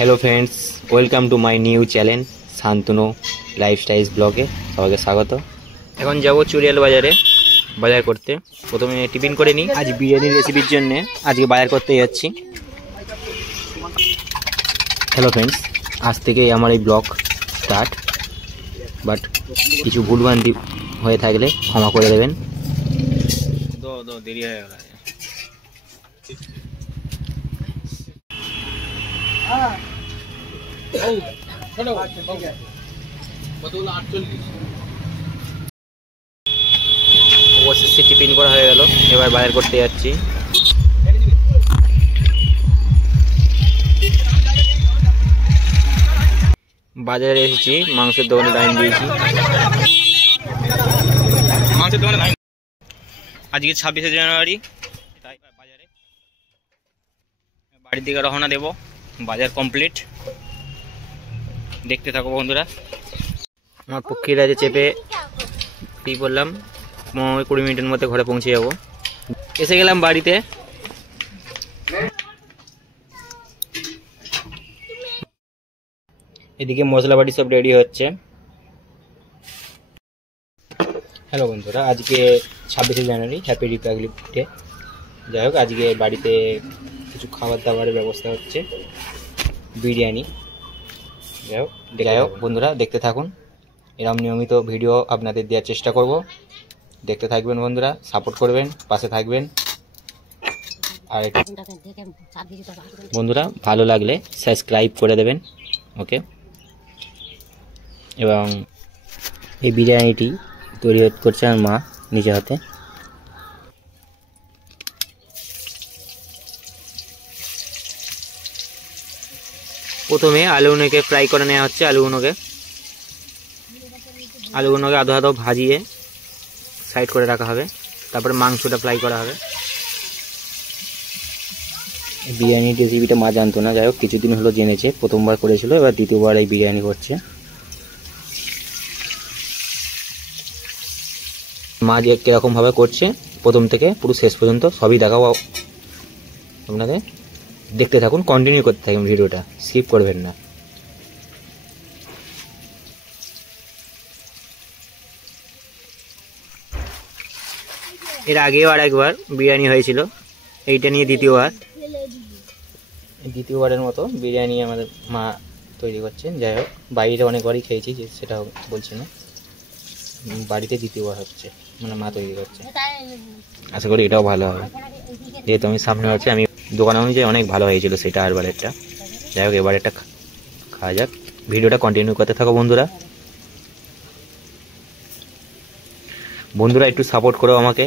Hello friends, welcome to my new channel Shantanu lifestyle ব্লগে সবাইকে স্বাগত। এখন যাব চুরিয়াল বাজারে বাজার করতে। প্রথমে টিফিন করে নিই। আজ বিরিয়ানির রেসিপির জন্য আজকে বাজার করতে যাচ্ছি। হ্যালো ফ্রেন্ডস, আজ থেকেই আমার এই ব্লগ স্টার্ট, বাট কিছু ভুলভ্রান্তি হয়ে থাকলে ক্ষমা করে দেবেন। দেরি হয়ে গেল। অবশেষে টিফিন করা হয়ে গেল, এবার বাজার করতে যাচ্ছি। বাজারে এসেছি, মাংসের দোকানে লাইন দিয়েছি। আজকে 26শে জানুয়ারি, তাই বাজারে বাড়ির দিকে রওনা দেব। বাজার কমপ্লিট, দেখতে থাকো বন্ধুরা। আমার পক্ষীরা যে চেপে কি বললাম, 20 মিনিটের মধ্যে ঘরে পৌঁছে যাব। এসে গেলাম বাড়িতে। এদিকে মশলা বাটি সব রেডি হচ্ছে। হ্যালো বন্ধুরা, আজকে 26শে জানুয়ারি, হ্যাপি রিপাবলিক ডে। যাই হোক, আজকে বাড়িতে কিছু খাবার দাবারের ব্যবস্থা হচ্ছে, বিরিয়ানি। যাই হোক বন্ধুরা, দেখতে থাকুন। এরকম নিয়মিত ভিডিও আপনাদের দেওয়ার চেষ্টা করব। দেখতে থাকবেন বন্ধুরা, সাপোর্ট করবেন, পাশে থাকবেন। আর বন্ধুরা ভালো লাগলে সাবস্ক্রাইব করে দেবেন, ওকে। এবং এই বিরিয়ানিটি তৈরি করছে আমার মা নিজে হাতে। প্রথমে আলুগুলোকে ফ্রাই করে নেওয়া হচ্ছে। আলুগুলোকে আধো আধো ভাজিয়ে সাইড করে রাখা হবে। তারপরে মাংসটা ফ্রাই করা হবে। বিরিয়ানির রেসিপিটা মা জানতো না, যাই হোক কিছুদিন হলো জেনেছে। প্রথমবার করেছিল, এবার দ্বিতীয়বার এই বিরিয়ানি করছে। মা যে কীরকমভাবে করছে প্রথম থেকে পুরো শেষ পর্যন্ত সবই দেখাবো আপনাদের। দেখতে থাকুন, কন্টিনিউ করতে থাকুন, ভিডিওটা স্কিপ করবেন না। এর আগেও আর একবার বিরিয়ানি হয়েছিল, এইটা নিয়ে দ্বিতীয়বারের মতো বিরিয়ানি আমাদের মা তৈরি করছেন। যাই হোক, বাইরে অনেকবারই খেয়েছি, যে সেটা বলছি না, বাড়িতে দ্বিতীয়বার হচ্ছে, মানে মা তৈরি করছে। আশা করি এটাও ভালো হবে, যেহেতু আমি সামনে হচ্ছে। আমি দোকানে অনুযায়ী অনেক ভালো হয়েছিল সেটা আর বারেরটা। যাই হোক, এবার একটা খাওয়া যাক। ভিডিওটা কন্টিনিউ করতে থাকো বন্ধুরা। একটু সাপোর্ট করো আমাকে।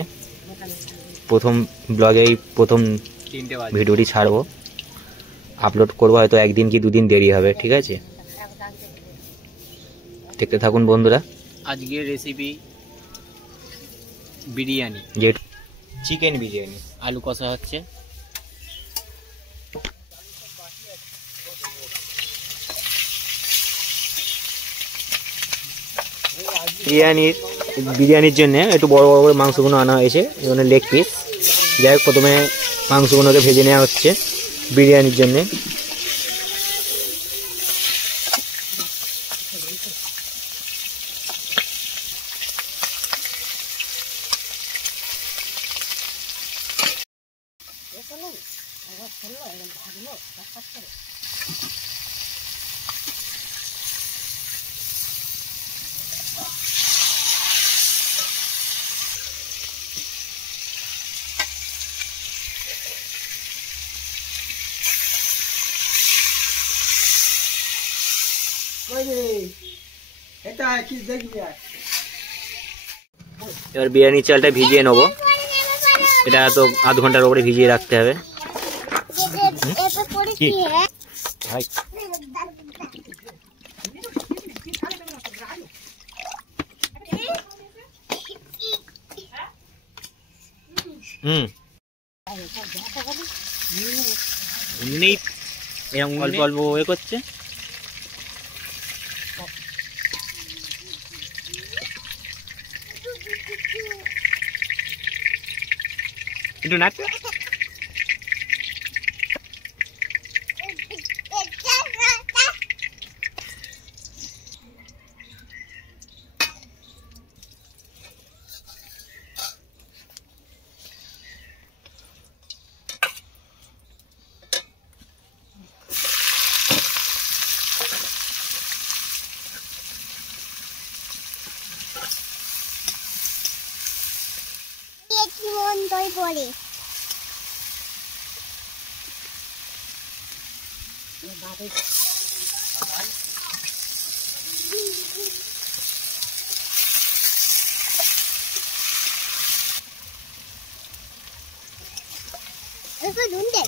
প্রথম ব্লগেই প্রথম ভিডিওটি ছাড়বো, আপলোড করবো, হয়তো একদিন কি দুদিন দেরি হবে, ঠিক আছে? দেখতে থাকুন বন্ধুরা। আজকের রেসিপি বিরিয়ানি, যে চিকেন বিরিয়ানি। আলু কষা হচ্ছে। বিরিয়ানির জন্য একটু বড় বড় করে মাংসগুলো আনা হয়েছে, এখানে লেগ পিস। যাই হোক, প্রথমে মাংসগুলোকে ভেজে নেওয়া হচ্ছে বিরিয়ানির জন্যে। এবার বিরিয়ানির চালটা ভিজিয়ে নেবো। এটা তো আধ ঘন্টার উপরে ভিজিয়ে রাখতে হবে। অল্প অল্প এ করছে। একটু নাচ। বন্ধই পড়ে একটু নুন দে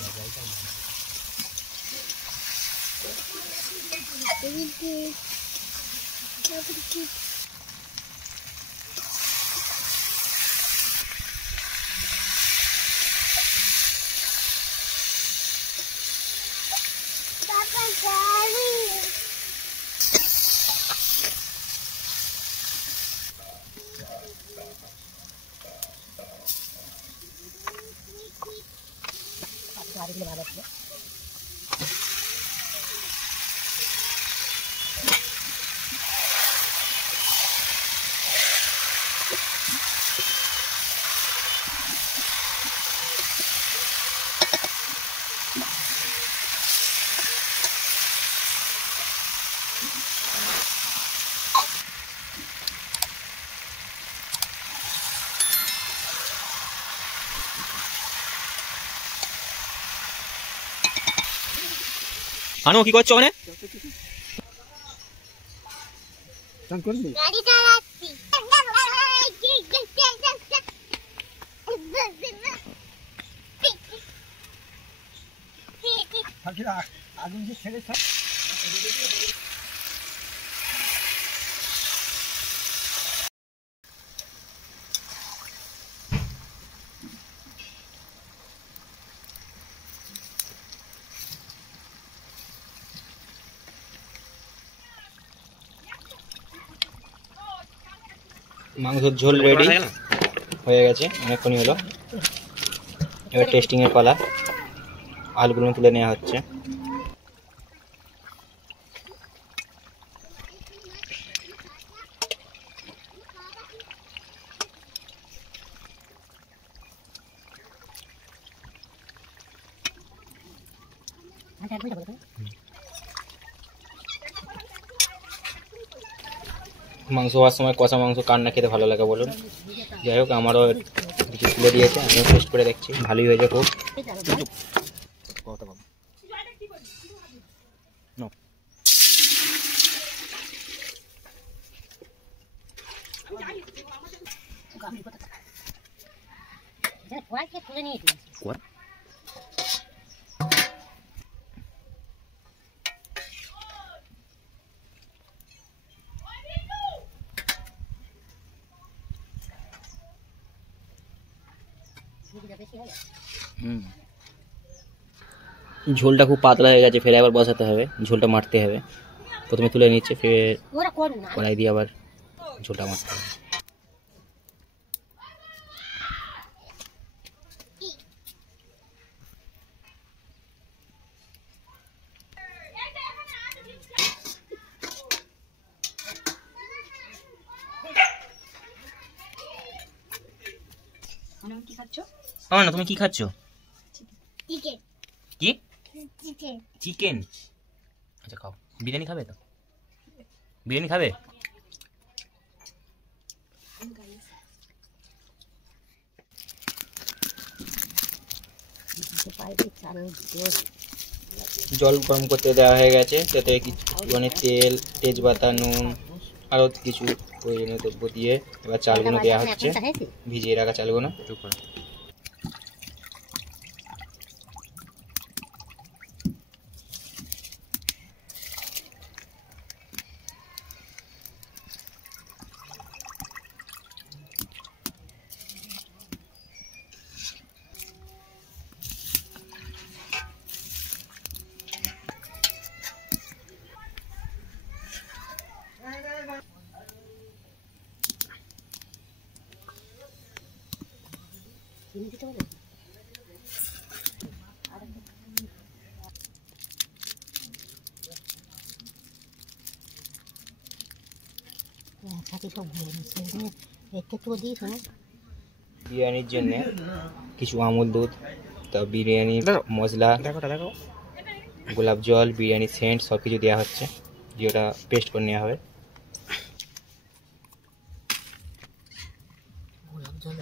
আনো কি করছো ওখানে? গাড়ি চালাচ্ছি আগুন যে ছেড়ে মাংসের ঝোল রেডি হয়ে গেছে, অনেকক্ষণই হলো। এবার টেস্টিং এর পালা। আলুগুলো তুলে নেওয়া হচ্ছে। মাংস হওয়ার সময় কষা মাংস কার না খেতে ভালো লাগে বলুন? যাই হোক, আমারও কিছু তুলে দিয়েছে, আমিও টেস্ট করে দেখছি, ভালোই হয়েছে খুব। ঝোলটা খুব পাতলা হয়ে গেছে, ফের আবার বসাতে হবে, ঝোলটা মারতে হবে। প্রথমে তুলে নিচ্ছে, ফের কড়াই দিয়ে আবার ঝোলটা মারতে হবে। না, তুমি কি খাচ্ছ? চিকেন কি? Chicken chicken? আচ্ছা, খাও। বিরিয়ানি খাবে তো? বিরিয়ানি খাবে? জল গরম করতে দেওয়া হয়ে গেছে, তাতে কিছুখানি তেল, তেজপাতা, নুন, আরও কিছু প্রয়োজনীয় দ্রব্য দিয়ে এবার চালগুলো দেওয়া হচ্ছে, ভিজিয়ে রাখা চালগুলো। বিরিয়ানির জন্য কিছু আমুল দুধ, তা বিরিয়ানির মশলা, গোলাপ জল, বিরিয়ানি সেন্ট সব কিছু দেওয়া হচ্ছে, যেটা পেস্ট করে নেওয়া হবে। গোলাপ জল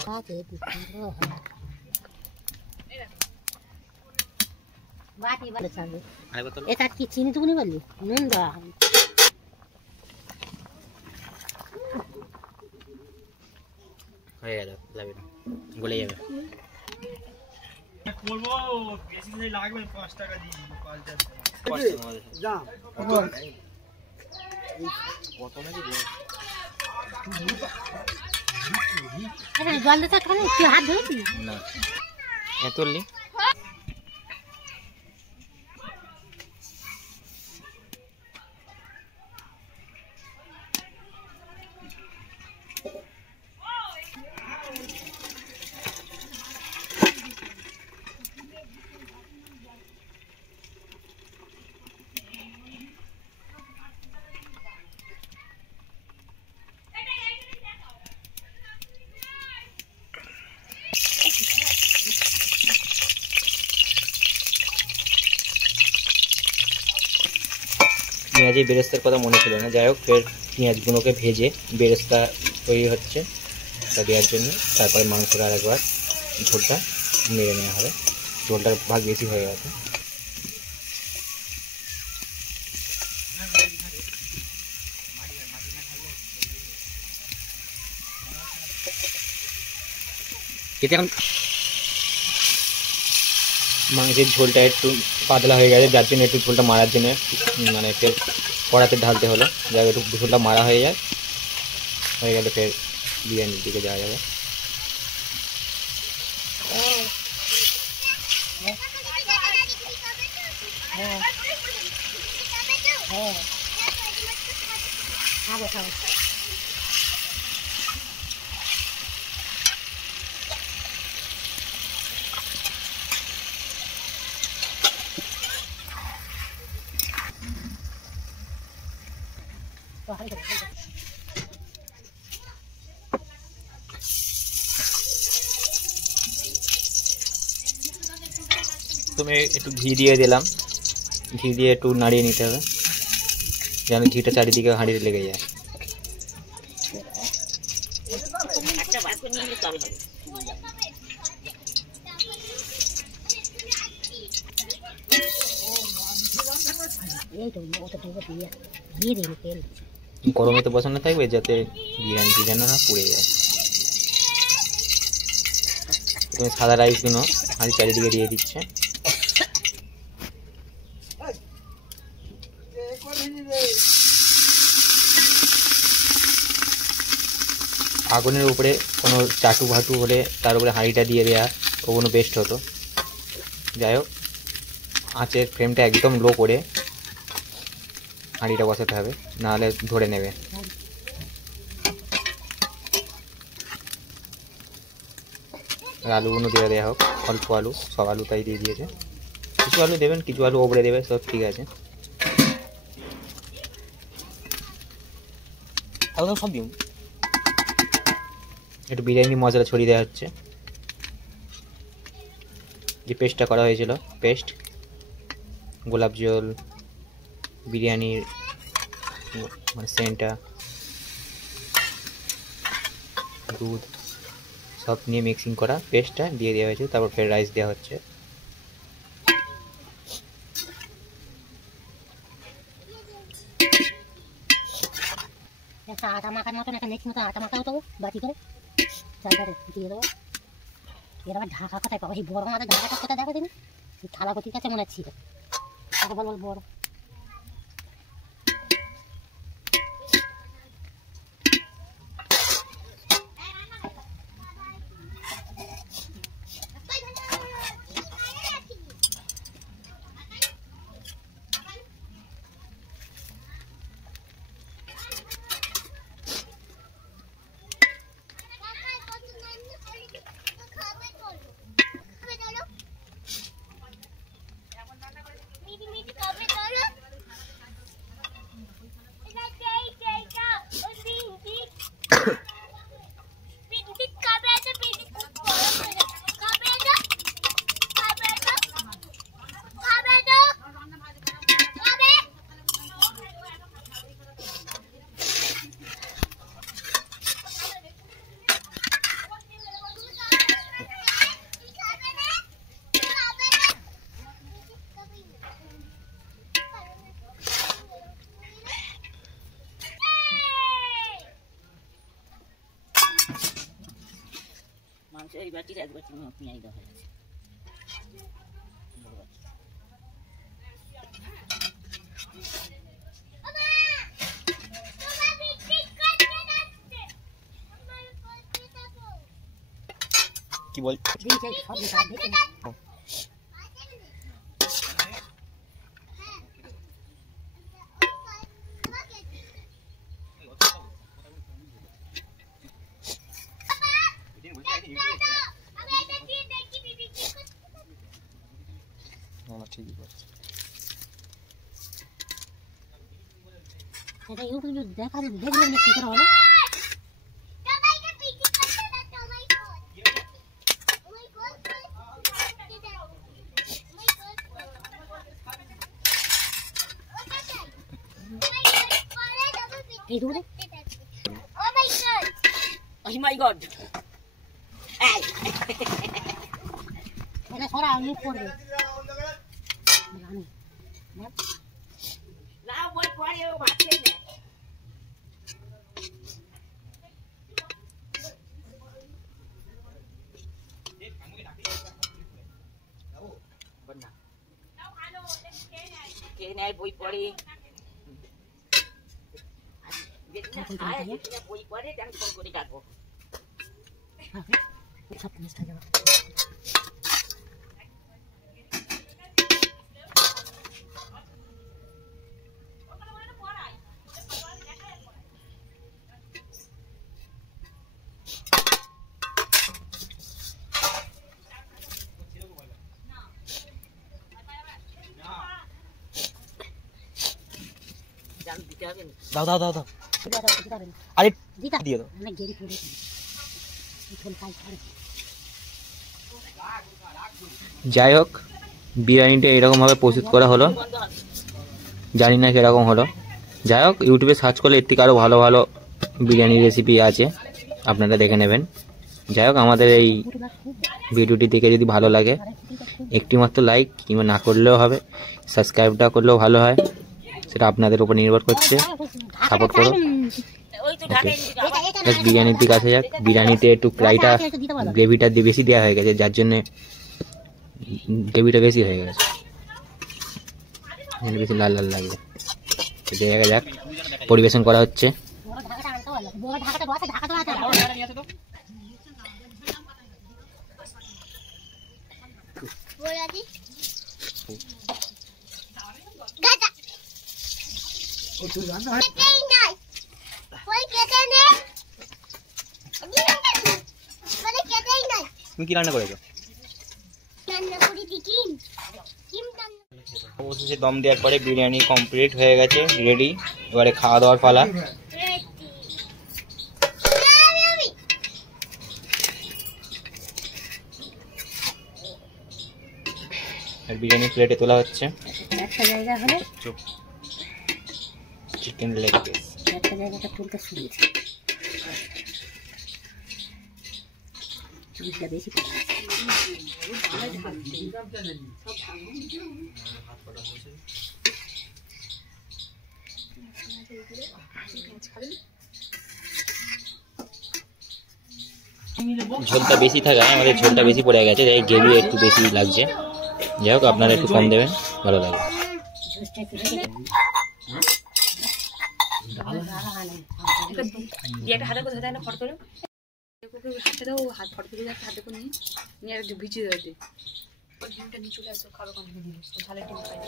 বাটি ভালো চালু আরেকবার তোলো। এটা কি চিনি টুকুনি বললি নুন দেওয়া হবে হয়ে গেল, যাবে না, গলে যাবে। করবো বেশি দিন লাগবে 5 টাকা দিয়ে দিব 5 টাকা যা আরে জল দিতে খালি তুই হাত ধুয়েছিস না এ তুললি পেঁয়াজে বেরেস্তার কথা মনে ছিল না। যাই হোক, ফের পেঁয়াজগুলোকে ভেজে বেরেস্তা তৈরি হচ্ছে তা দেওয়ার জন্য। তারপরে মাংসটা আরেকবার ঝোলটা নেড়ে নেওয়া হবে, ঝোলটার ভাগ বেশি হয়ে গেছে। এতে এখন মাংসের ঝোলটা একটু পাতলা হয়ে গেছে, যার জন্য একটু ঝোলটা মারার জন্য মানে ফের কড়াতে ঢালতে হলো। যাই একটু ঝোলটা মারা হয়ে যায়, হয়ে গেলে ফের বিরিয়ানির দিকে যাওয়া যাবে। খাবো খাবো তুমি একটু ঘি দিয়ে দিলাম, ঘি দিয়ে একটু নাড়িয়ে নিতে হবে যেন ঘিটা চারিদিকে হাঁড়িতে লেগে যায়। এই তো ওটা ঢেকে দিয়ে দিয়ে দিবি তেল গরমে তো বসানো থাকবে যাতে বিরিয়ানিটি যেন না পুড়ে যায়। তুমি সাদা রাইসগুলো হাঁড়ি চারিদিকে দিয়ে দিচ্ছে। আগুনের উপরে কোনো চাটু ভাটু হলে তার উপরে হাঁড়িটা দিয়ে দেওয়া ও কোনো বেস্ট হতো। যাই হোক, আঁচের ফ্লেমটা একদম লো করে হাঁড়িটা বসাতে হবে, নাহলে ধরে নেবে। আলুগুলো দিয়ে দেওয়া হোক, অল্প আলু, সব আলু তাই দিয়ে দিয়েছে। কিছু আলু দেবেন, কিছু আলু ওপরে দেবে, সব ঠিক আছে। একদম সব দিন একটু বিরিয়ানি মশলা ছড়িয়ে দেওয়া হচ্ছে, যে পেস্টটা করা হয়েছিল, পেস্ট, গোলাপ জল, বিরিয়ানির মানে সেন্টটা, দুধ সব নিয়ে মিক্সিং করা পেস্টটা দিয়ে দেওয়া হয়েছে। তারপর ফের রাইস দেওয়া হচ্ছে। একটা আটা মাখার মতন একটা নেক্সট মতো আটা মাখা হতো বাটি করে চালটা দিয়ে দেবো। এর আবার ঢাকা কোথায় পাবো? এই বড় মাথায় ঢাকাটা কোথায় দেখা দিন থালা গতির কাছে মনে ছিল তাকে বল বড় এই বাটির এক বাটি পেঁয়াজ দেওয়া হয়ে গেছে। কি বল ঠিকই বলছে। এটা ইউটিউবে দেখা দেখলে কি করে হলো। এই দূরে Oh my god! এটা সরা আমি পড়বে না বই পড়ে ও ভাত খেয়ে না বন্না কে নাই বই পড়ে বই পড়ে আমি ফোন করে ডাকবো সব মিস হয়ে যাবে দাও দাও দাও দাও আরে দিয়ে দাও যাই হোক বিরিয়ানিটা এরকমভাবে প্রস্তুত করা হলো, জানি না কীরকম হলো। যাই হোক ইউটিউবে সার্চ করলে এর থেকে আরও ভালো ভালো বিরিয়ানি রেসিপি আছে, আপনারা দেখে নেবেন। যাই হোক আমাদের এই ভিডিওটি দেখে যদি ভালো লাগে একটি মাত্র লাইক কিংবা না করলেও হবে, সাবস্ক্রাইবটা করলেও ভালো হয়, সেটা আপনাদের উপর নির্ভর করছে, সাপোর্ট করো। ওকে বিরিয়ানির দিকে আসা যাক। বিরিয়ানিতে একটু ফ্রাইটা গ্রেভিটা বেশি দেওয়া হয়ে গেছে, যার জন্যে গ্রেভিটা বেশি হয়ে গেছে, বেশি লাল লাল লাগবে। দেখা যাক পরিবেশন করা হচ্ছে। তুমি কি রান্না করেছো? অবশেষে দম দেওয়ার পরে বিরিয়ানি কমপ্লিট হয়ে গেছে, রেডি। এবারে খাওয়া দাওয়ার পালা। বিরিয়ানি প্লেটে তোলা হচ্ছে। একটা জায়গা হলে চিকেন লেগ পিস, একটা জায়গাটা তুলতে শুনিয়েছি চুলটা বেশি ঝোলটা বেশি থাকায় আমাদের ঝোলটা বেশি পড়ে গেছে, তাই গ্রেভি একটু বেশি লাগছে। যাই হোক আপনারা একটু কম দেবেন, ভালো লাগবে।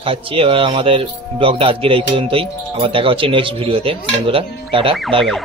খাচ্ছি। এবার আমাদের ব্লগটা আজকের এই পর্যন্তই, আবার দেখা হচ্ছে নেক্সট ভিডিওতে। বন্ধুরা টাটা, বাই বাই।